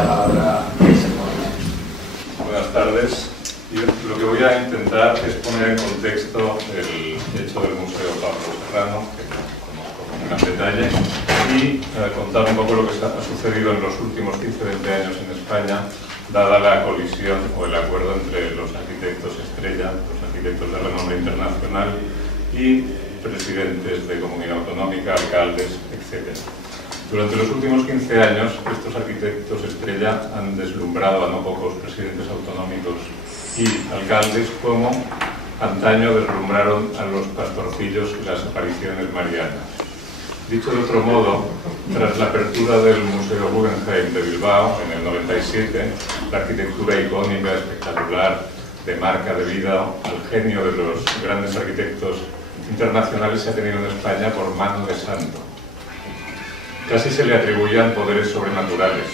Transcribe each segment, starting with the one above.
la palabra a Isaac. Buenas tardes. Lo que voy a intentar es poner en contexto el hecho del Museo Pablo Serrano, que conozco con gran detalle, y contar un poco lo que ha sucedido en los últimos 15-20 años en España, dada la colisión o el acuerdo entre los arquitectos estrella, los arquitectos de renombre internacional y presidentes de comunidad autonómica, alcaldes, etc. Durante los últimos 15 años, estos arquitectos estrella han deslumbrado a no pocos presidentes autonómicos y alcaldes como antaño deslumbraron a los pastorcillos las apariciones marianas. Dicho de otro modo, tras la apertura del Museo Guggenheim de Bilbao en el 97, la arquitectura icónica, espectacular, de marca de vida, al genio de los grandes arquitectos internacionales se ha tenido en España por mano de santo. Casi se le atribuían poderes sobrenaturales.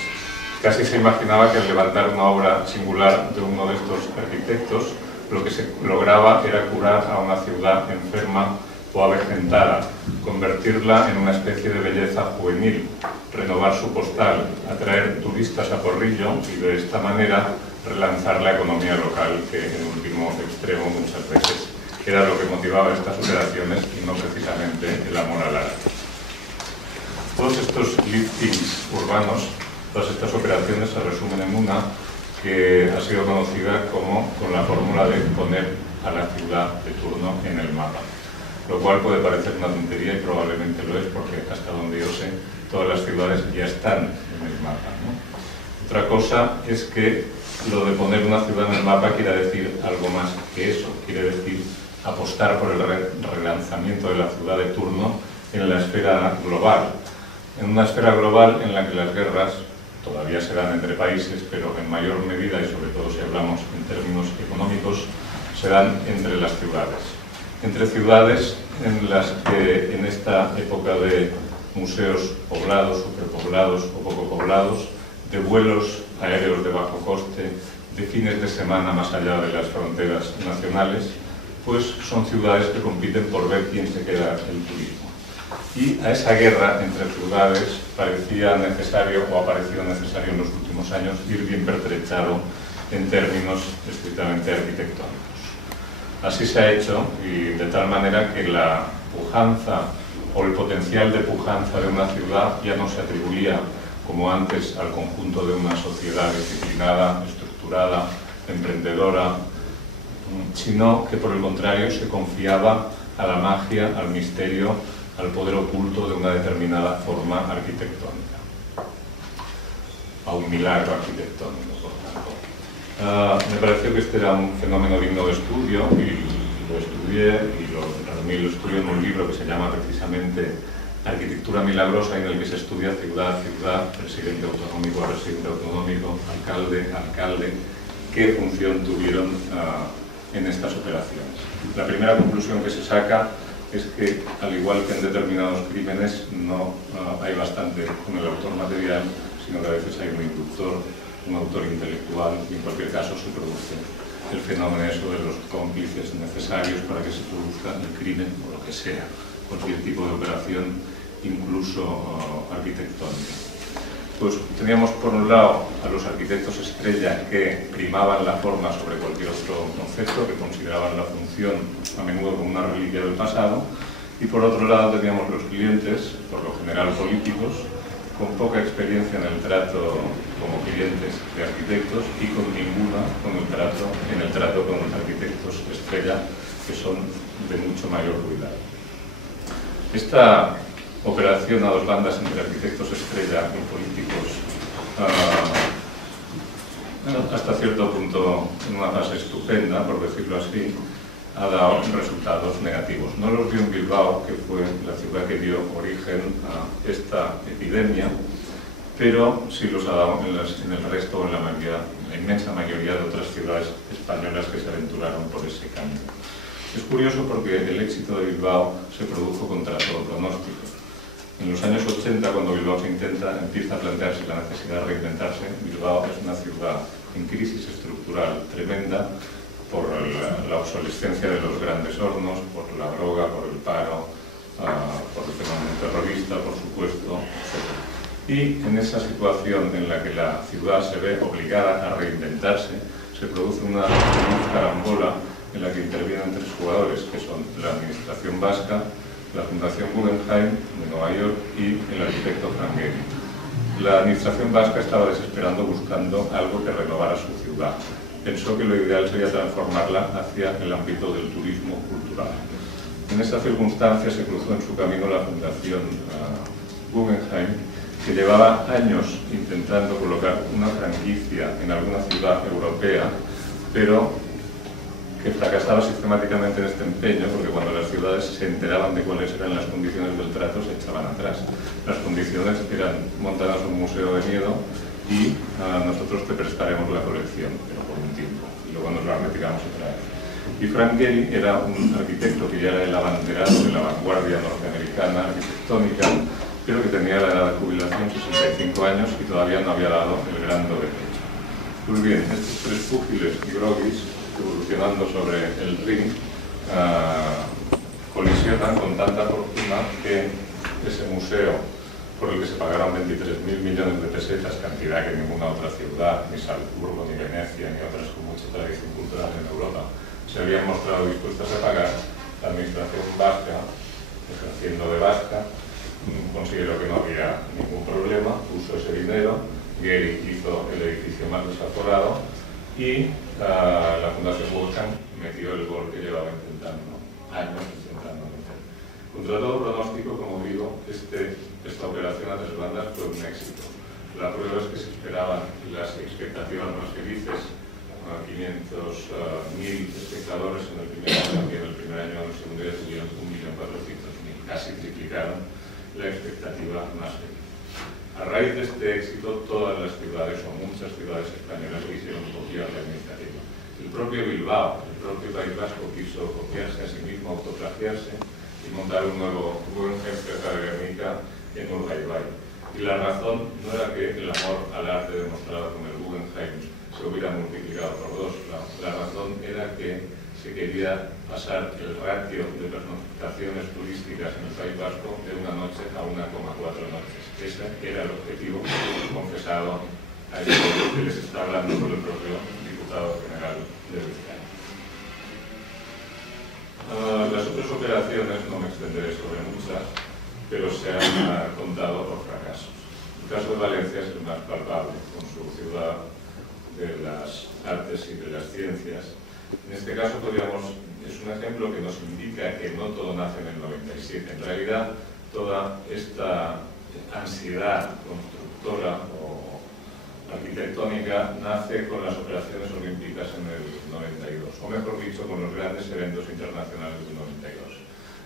Casi se imaginaba que al levantar una obra singular de uno de estos arquitectos, lo que se lograba era curar a una ciudad enferma o avejentada, convertirla en una especie de belleza juvenil, renovar su postal, atraer turistas a Porrillo y de esta manera relanzar la economía local, que en último extremo muchas veces era lo que motivaba estas operaciones y no precisamente el amor al arte. Todos estos liftings urbanos, todas estas operaciones se resumen en una que ha sido conocida como con la fórmula de poner a la ciudad de turno en el mapa. Lo cual puede parecer una tontería y probablemente lo es, porque hasta donde yo sé, todas las ciudades ya están en el mapa, ¿no? Otra cosa es que lo de poner una ciudad en el mapa quiere decir algo más que eso, quiere decir apostar por el relanzamiento de la ciudad de turno en la esfera global. En una esfera global en la que las guerras todavía se dan entre países, pero en mayor medida, y sobre todo si hablamos en términos económicos, se dan entre las ciudades. Entre ciudades en las que en esta época de museos poblados, superpoblados o poco poblados, de vuelos aéreos de bajo coste, de fines de semana más allá de las fronteras nacionales, pues son ciudades que compiten por ver quién se queda el turismo. Y a esa guerra entre ciudades parecía necesario, o ha parecido necesario en los últimos años, ir bien pertrechado en términos estrictamente arquitectónicos. Así se ha hecho, y de tal manera que la pujanza o el potencial de pujanza de una ciudad ya no se atribuía, como antes, al conjunto de una sociedad disciplinada, estructurada, emprendedora, sino que por el contrario se confiaba a la magia, al misterio, al poder oculto de una determinada forma arquitectónica, a un milagro arquitectónico, por tanto. Me pareció que este era un fenómeno digno de estudio y lo estudié y lo estudié en un libro que se llama precisamente Arquitectura Milagrosa, en el que se estudia ciudad, presidente autonómico, residente autonómico, alcalde, qué función tuvieron en estas operaciones. La primera conclusión que se saca es que, al igual que en determinados crímenes, no hay bastante con el autor material, sino que a veces hay un inductor, un autor intelectual, y en cualquier caso se produce el fenómeno eso de los cómplices necesarios para que se produzca el crimen o lo que sea, cualquier tipo de operación, incluso arquitectónica. Pues teníamos por un lado a los arquitectos estrella que primaban la forma sobre cualquier otro concepto, que consideraban la función a menudo como una reliquia del pasado, y por otro lado teníamos los clientes, por lo general políticos, con poca experiencia en el trato como clientes de arquitectos y con ninguna en el trato con los arquitectos estrella, que son de mucho mayor cuidado. Esta operación a dos bandas entre arquitectos estrella y políticos hasta cierto punto en una fase estupenda, por decirlo así, ha dado resultados negativos. No los dio en Bilbao, que fue la ciudad que dio origen a esta epidemia, pero sí los ha dado en el resto, en la inmensa mayoría de otras ciudades españolas que se aventuraron por ese camino. Es curioso porque el éxito de Bilbao se produjo contra todo pronóstico. En los años 80, cuando Bilbao empieza a plantearse la necesidad de reinventarse, Bilbao es una ciudad en crisis estructural tremenda por la obsolescencia de los grandes hornos, por la droga, por el paro, por el fenómeno terrorista, por supuesto, etc. Y en esa situación en la que la ciudad se ve obligada a reinventarse, se produce una carambola en la que intervienen tres jugadores, que son la administración vasca, la Fundación Guggenheim de Nueva York y el arquitecto Frank Gehry. La administración vasca estaba desesperando buscando algo que renovara su ciudad. Pensó que lo ideal sería transformarla hacia el ámbito del turismo cultural. En esta circunstancia se cruzó en su camino la Fundación Guggenheim, que llevaba años intentando colocar una franquicia en alguna ciudad europea, pero que fracasaba sistemáticamente en este empeño, porque cuando las ciudades se enteraban de cuáles eran las condiciones del trato, se echaban atrás. Las condiciones eran: montadas un museo de miedo y nosotros te prestaremos la colección, pero por un tiempo, y luego nos la retiramos otra vez. Y Frank Gehry era un arquitecto que ya era el abanderado de la vanguardia norteamericana arquitectónica, pero que tenía la edad de jubilación, 65 años, y todavía no había dado el gran do de pecho. Pues bien, estos tres púgiles y groguis, evolucionando sobre el ring, colisionan con tanta fortuna que ese museo, por el que se pagaron 23.000 millones de pesetas, cantidad que ninguna otra ciudad, ni Salzburgo, ni Venecia, ni otras con mucha tradición cultural en Europa, se habían mostrado dispuestas a pagar, la administración vasca, ejerciendo de vasca, consideró que no había ningún problema, puso ese dinero, Gehry hizo el edificio más desaforado y la Fundación Guggenheim metió el gol que llevaba intentando años meter. Contra todo pronóstico, como digo, esta operación a tres bandas fue un éxito. La prueba es que se esperaban las expectativas más felices, 500.000 espectadores en el primer año, y en el primer año en el segundo ya tuvieron 1.400.000, casi triplicaron la expectativa más feliz. A raíz de este éxito, todas las ciudades, o muchas ciudades españolas, quisieron copiar la iniciativa. El propio Bilbao, el propio País Vasco, quiso copiarse a sí mismo, autoplagiarse y montar un nuevo Guggenheim cerca de Guernica en Urdaibai. Y la razón no era que el amor al arte demostrado con el Guggenheim se hubiera multiplicado por dos. La razón era que se quería pasar el ratio de pernoctaciones turísticas en el País Vasco de una noche a 1,4 noches. Ese era el objetivo confesado a ellos que les está hablando por el propio diputado general de Vizcaya. Las otras operaciones, no me extenderé sobre muchas, pero se han contado por fracasos. El caso de Valencia es el más palpable, con su ciudad de las artes y de las ciencias. En este caso es un ejemplo que nos indica que no todo nace en el 97. En realidad, toda esta ansiedad constructora o arquitectónica nace con las operaciones olímpicas en el 92, o mejor dicho, con los grandes eventos internacionales del 92.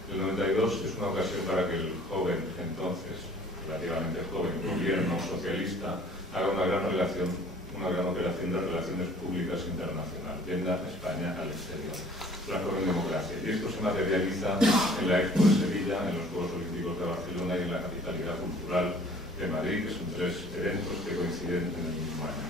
El 92 es una ocasión para que el joven, entonces relativamente joven, gobierno socialista haga una gran operación de relaciones públicas internacional, venda España al exterior, la joven democracia. Y esto se materializa en la Expo de Sevilla, en los Juegos Olímpicos de Barcelona y en la Capitalidad Cultural de Madrid, que son tres eventos que coinciden en el mismo año.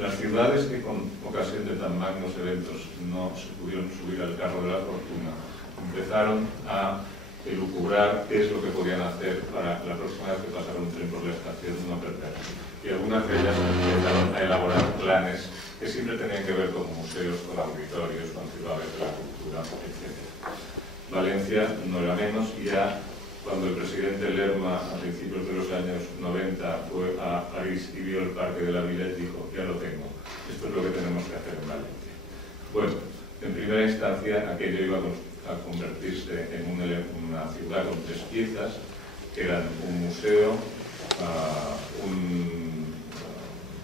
Las ciudades que con ocasión de tan magnos eventos no se pudieron subir al carro de la fortuna, empezaron a elucubrar qué es lo que podían hacer para la próxima vez que pasara un tren por la estación no perderse. Y algunas de ellas empezaron a elaborar planes que siempre tenían que ver con museos, con auditorios, con ciudades de la cultura, etc. Valencia no era menos, y ya cuando el presidente Lerma, a principios de los años 90, fue a París y vio el Parque de la Villette, dijo: ya lo tengo, esto es lo que tenemos que hacer en Valencia. Bueno, en primera instancia aquello iba a convertirse en una ciudad con tres piezas, que eran un museo,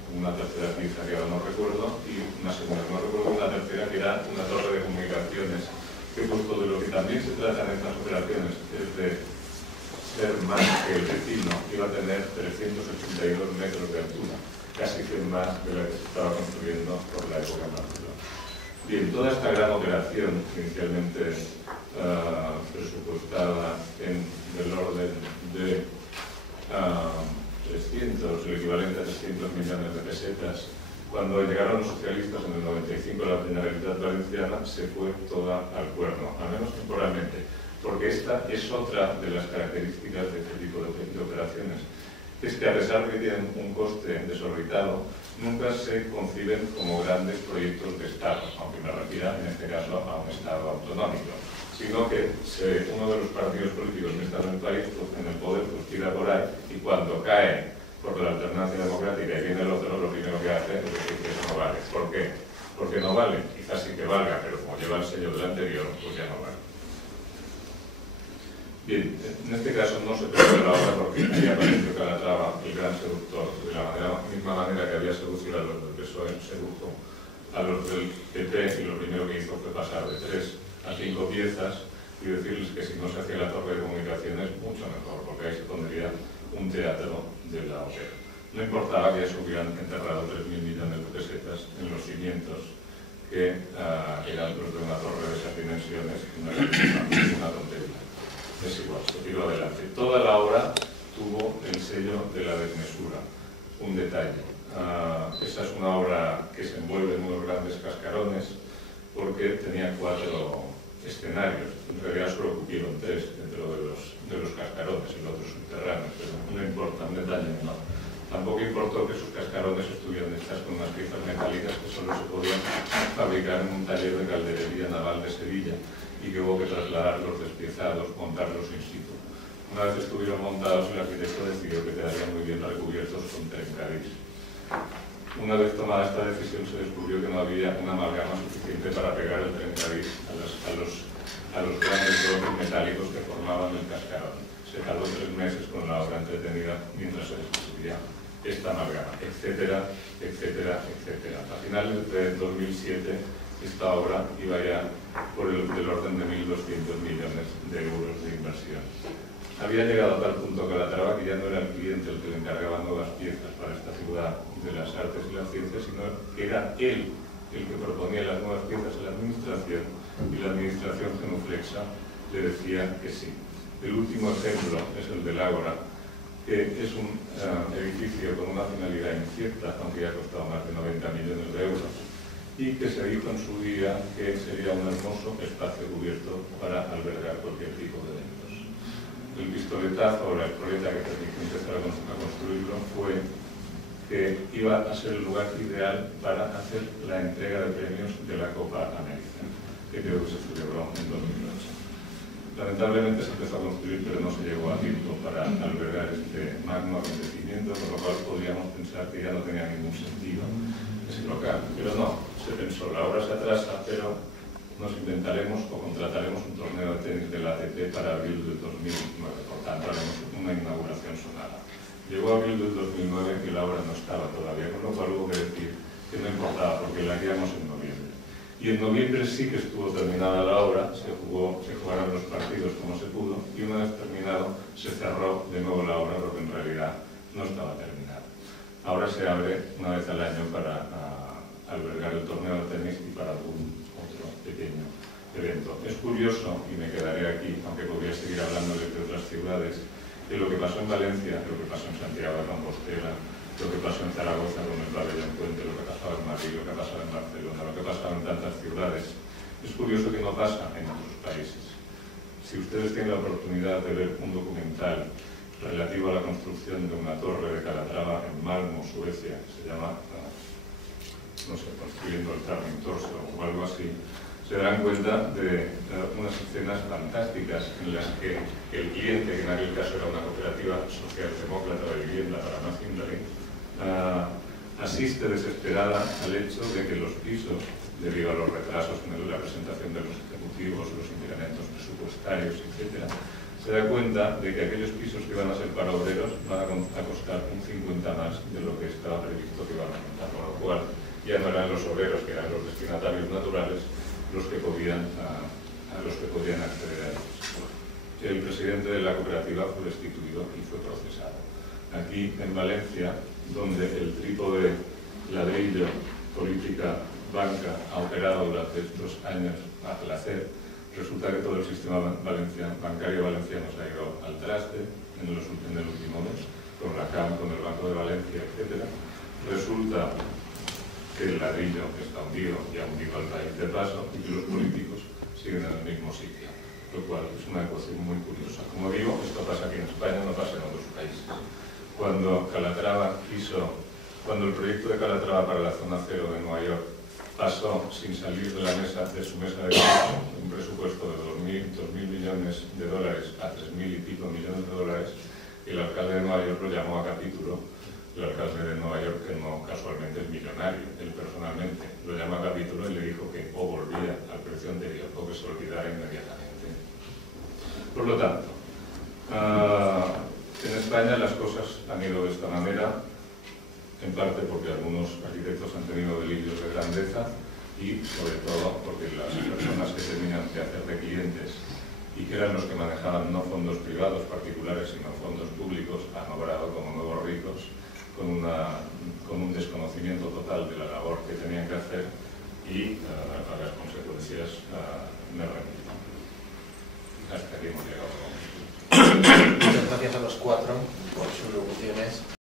una tercera pieza que ahora no recuerdo, y una segunda que no recuerdo, una tercera que era una torre de comunicaciones, que puesto de lo que también se tratan estas operaciones es de ser más que el vecino, iba a tener 382 metros de altura, casi 100 más de la que se estaba construyendo por la época nacional. Bien, toda esta gran operación, inicialmente presupuestada del orden de 300, el equivalente a 300 millones de pesetas, cuando llegaron los socialistas en el 95 a la Generalitat Valenciana, se fue toda al cuerno, al menos temporalmente, porque esta es otra de las características de este tipo de operaciones, es que a pesar de que tienen un coste desorbitado, nunca se conciben como grandes proyectos de Estado, aunque me refiera en este caso a un Estado autonómico, sino que uno de los partidos políticos que están en el país, pues, en el poder, pues tira por ahí, y cuando cae por la alternancia democrática y viene el otro, lo primero que hace es decir que eso no vale. ¿Por qué? Porque no vale, quizás sí que valga, pero como lleva el sello del anterior, pues ya no vale. Bien, en este caso no se perdió la obra porque ahí apareció Calatrava, el gran seductor, de la misma manera que había seducido a los del PSOE, sedujo a los del PP, y lo primero que hizo fue pasar de 3 a 5 piezas y decirles que si no se hacía la torre de comunicaciones, mucho mejor, porque ahí se pondría un teatro de la ópera. No importaba que ya se hubieran enterrado 3.000 millones de pesetas en los cimientos, que eran los de una torre de esas dimensiones, que no era una tontería. Es igual, se tiró adelante. Toda la obra tuvo el sello de la desmesura. Un detalle. Esa es una obra que se envuelve en unos grandes cascarones porque tenía 4 escenarios. En realidad solo cupieron 3 dentro de los cascarones, el otro subterráneo, pero no importa, un detalle menor. Tampoco importó que sus cascarones estuvieran hechas con unas piezas metálicas que solo se podían fabricar en un taller de calderería naval de Sevilla, y que hubo que trasladar los despiezados, montarlos in situ. Una vez estuvieron montados, el arquitecto decidió que quedarían muy bien recubiertos con trencadís. Una vez tomada esta decisión, se descubrió que no había una amalgama suficiente para pegar el trencadís a los grandes bloques metálicos que formaban el cascarón. Se tardó 3 meses con la obra entretenida mientras se descubría esta amalgama, etcétera, etcétera, etcétera. A finales de 2007, esta obra iba ya por del orden de 1.200 millones de euros de inversión. Había llegado a tal punto Calatrava que ya no era el cliente el que le encargaba nuevas piezas para esta ciudad de las artes y las ciencias, sino que era él el que proponía las nuevas piezas a la administración, y la administración genuflexa le decía que sí. El último ejemplo es el del Ágora, que es un edificio con una finalidad incierta, aunque ya ha costado más de 90 millones de euros, y que se dijo en su día que sería un hermoso espacio cubierto para albergar cualquier tipo de eventos. El pistoletazo o la escoleta que permitió empezar a construirlo fue que iba a ser el lugar ideal para hacer la entrega de premios de la Copa América, que creo que se celebró en 2008. Lamentablemente se empezó a construir, pero no se llegó a tiempo para albergar este magno acontecimiento, con lo cual podríamos pensar que ya no tenía ningún sentido ese local. Pero no, se pensó, la obra se atrasa, pero nos inventaremos o contrataremos un torneo de tenis de la ATP para abril del 2009, por tanto haremos una inauguración sonada. Llegó abril del 2009 y la obra no estaba todavía, con lo cual hubo que decir que no importaba porque la haríamos en noviembre. Y en noviembre sí que estuvo terminada la obra, se jugaron los partidos como se pudo, y una vez terminado se cerró de nuevo la obra porque en realidad no estaba terminada. Ahora se abre una vez al año para albergar el torneo de tenis y para algún otro pequeño evento. Es curioso, y me quedaré aquí, aunque podría seguir hablándoles de otras ciudades, que lo que pasó en Valencia, lo que pasó en Santiago de Compostela, lo que pasó en Zaragoza con el pabellón Puente, lo que pasaba en Madrid, lo que ha pasado en Barcelona, lo que ha pasado en tantas ciudades, es curioso que no pasa en otros países. Si ustedes tienen la oportunidad de ver un documental relativo a la construcción de una torre de Calatrava en Malmö, Suecia, que se llama, no sé, construyendo el Turning Torso o algo así, se darán cuenta de unas escenas fantásticas en las que el cliente, que en aquel caso era una cooperativa socialdemócrata de vivienda para más índole, asiste desesperada al hecho de que los pisos, debido a los retrasos en la presentación de los ejecutivos, los incrementos presupuestarios, etc., se da cuenta de que aquellos pisos que van a ser para obreros van a costar un 50 más de lo que estaba previsto que iban a costar, con lo cual ya no eran los obreros, que eran los destinatarios naturales, los que podían acceder a ellos. El presidente de la cooperativa fue destituido y fue procesado. Aquí en Valencia, donde el trípode ladrillo, política, banca ha operado durante estos años a placer, resulta que todo el sistema bancario valenciano se ha ido al traste en el último mes, con la CAM, con el Banco de Valencia, etc. Resulta que el ladrillo está hundido, y ha hundido al país de paso, y que los políticos siguen en el mismo sitio, lo cual es una ecuación muy curiosa. Como digo, esto pasa aquí en España, no pasa en otros países. cuando el proyecto de Calatrava para la zona cero de Nueva York pasó sin salir de su mesa de trabajo, un presupuesto de 2.000 millones de dólares a 3.000 y pico millones de dólares, y el alcalde de Nueva York lo llamó a capítulo. El alcalde de Nueva York, que no casualmente es millonario, él personalmente, lo llamó a capítulo y le dijo que o volvía al precio anterior o que se olvidara inmediatamente. Por lo tanto, en España las cosas han ido de esta manera, en parte porque algunos arquitectos han tenido delirios de grandeza y sobre todo porque las personas que tenían que hacer de clientes y que eran los que manejaban no fondos privados particulares sino fondos públicos, han obrado como nuevos ricos con un desconocimiento total de la labor que tenían que hacer y a las consecuencias me remito. Hasta aquí hemos llegado. Muchas gracias a los cuatro por sus locuciones.